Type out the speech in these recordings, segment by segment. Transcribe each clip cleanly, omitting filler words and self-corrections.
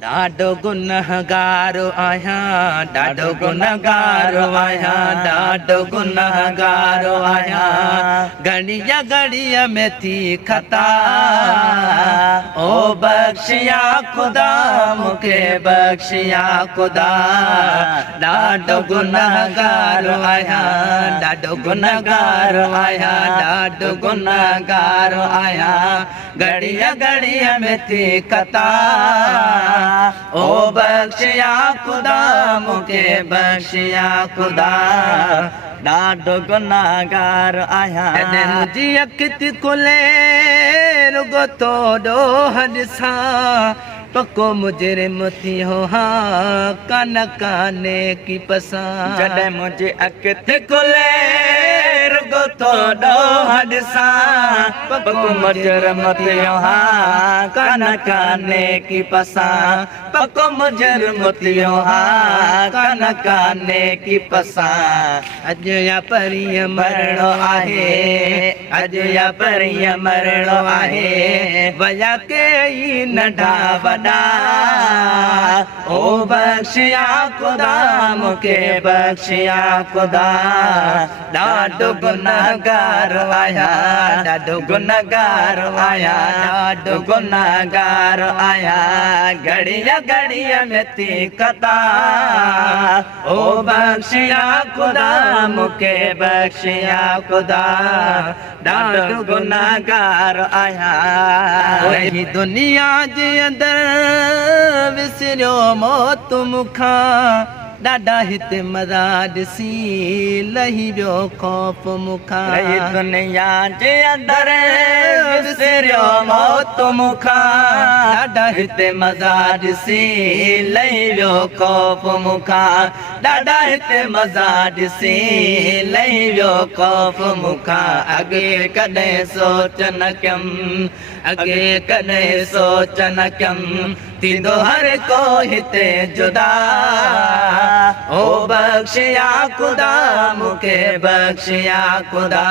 ॾाढो गुनहगारो आहियां, ॾाढो गुनहगारो आहियां, ॾाढो गुनहगारो आहियां। घड़ीअ घड़ीअ में थी खता, ओ बख्शिया ख़ुदा मूंखे बख्शिया ख़ुदा। ॾाढो गुनहगारो आहियां, ॾाढो गुनहगारो आहियां, ॾाढो गुनहगारो आहियां। घड़ीअ घड़ीअ में थी खता, ओ बख्शिया ख़ुदा मूंखे बख्शिया ख़ुदा। ॾाढो गुनहगार आहियां। जॾहिं मुंहिंजी अखि थी खुले रुॻो थोरो ॾिसां, पको मुजरिम थी हो हाँ कान काने की पसां। जॾहिं मुंहिंजी अखि थी खुले रुॻो थोरो ॾिसां, पको मुजरिम थी हो हाँ कान काने की पसां। पको मुजरिम थी हो हाँ कान काने की पसां। अॼु या परीअं मरणो आहे, अॼु या परीअं मरणो आहे। वया कई नंढा वॾा, ओ बख्शिया ख़ुदा मूंखे बख्शिया ख़ुदा। ॾाढो गुनहगार आहियां, ॾाढो गुनहगार आहियां, ॾाढो गुनहगार आहियां। घड़ीअ घड़ीअ में थी खता, ओ बख्शिया ख़ुदा मूंखे बख्शिया ख़ुदा। ॾाढो गुनहगार आहियां। ही दुनिया जे अंदरि विसरियो मौत मूंखां, ॾाढा हिते मज़ा ॾिसी लही वियो ख़ौफ़ मूंखां। दुनिया जे अंदरि विसरियो मौत मूंखां, ॾाढा हिते मज़ा ॾिसी लही वियो ख़ौफ़ मूंखां। ॾाढा हिते मज़ा ॾिसी लही वियो ख़ौफ़ मूंखां। अॻे कॾहिं सोच न कयमि, अॻे कॾहिं सोच न कयमि, थींदो हर को हिते जुदा। ओ बख्शिया ख़ुदा मूंखे बख्शिया ख़ुदा।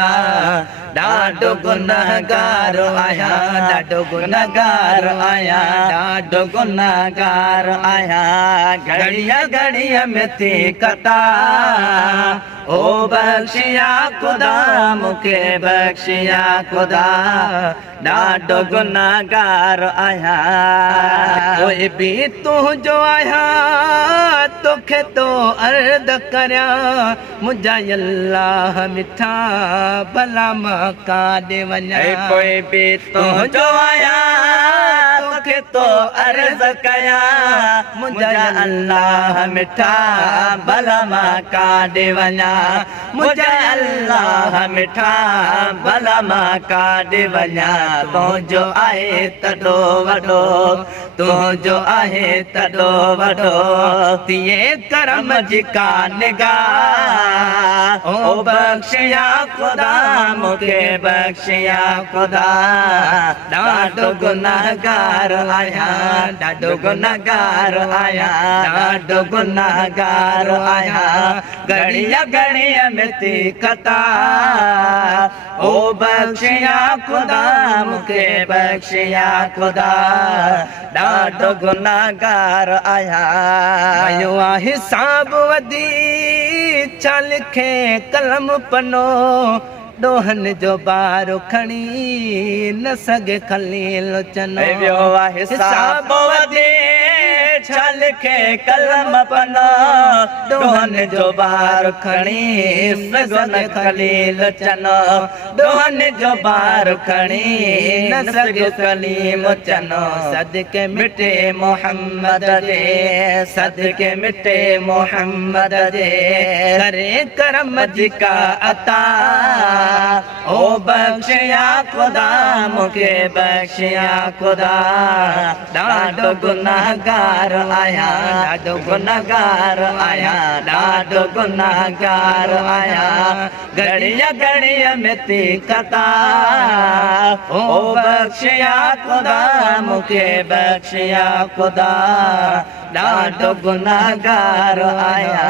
ॾाढो गुनहगार आहियां, ॾाढो गुनहगार आहियां, ॾाढो गुनहगार आहियां। घड़ीअ घड़ीअ में थी खता, ओ बख्शिया ख़ुदा मूंखे बख्शिया ख़ुदा। ॾाढो गुनहगार आहियां। कोई बि तुंहिंजो आहियां, तोखे तो अर्ज़ करियां, मुंहिंजा अल्लाह मिठा भला मां काॾे वञा। कोई बि तुंहिंजो आहियां, तोखे तो अर्ज़ कयां, मुंहिंजा अल्लाह मिठा भला मां काॾे वञा। मुंहिंजा अल्लाह मिठा भला मां काॾे वञा। तुंहिंजो आहे तॾो वॾो, तुंहिंजो आहे तॾो वॾो, थिए करम जी का निगाह। ओ बख्शिया ख़ुदा मूंखे बख्शिया ख़ुदा। ॾाढो गुनहगार आहियां, ॾाढो गुनहगार आहियां, ॾाढो गुनहगार आहियां। घड़ीअ घड़ीअ में थी खता, ओ बख्शिया ख़ुदा मूंखे बख्शिया ख़ुदा। ॾाढो गुनहगार आहियां। आयो आहे हिसाब वधी छा लिखे कलम पनो, ॾोहनि जो बारो खणी न सघे खलील चनो। वियो आहे हिसाब वधी छा लिखे कलम पनो, ॾोहनि जो बार खणी सघे खलील चनो। ॾोहनि जो बार खणी न सघे कलीम चनो। सदके मिटे मोहम्मद जे, सदके मिटे मोहम्मद जे, करे करम जी का अता। ओ बख्शिया ख़ुदा मूंखे बख्शिया ख़ुदा। ॾाढो गुनहगार आहियां, ॾाढो गुनहगार आहियां, ॾाढो गुनहगार आहियां। घड़ीअ घड़ीअ में थी खता, ओ बख्शिया ख़ुदा मूंखे बख्शिया ख़ुदा। ॾाढो गुनहगार आहियां।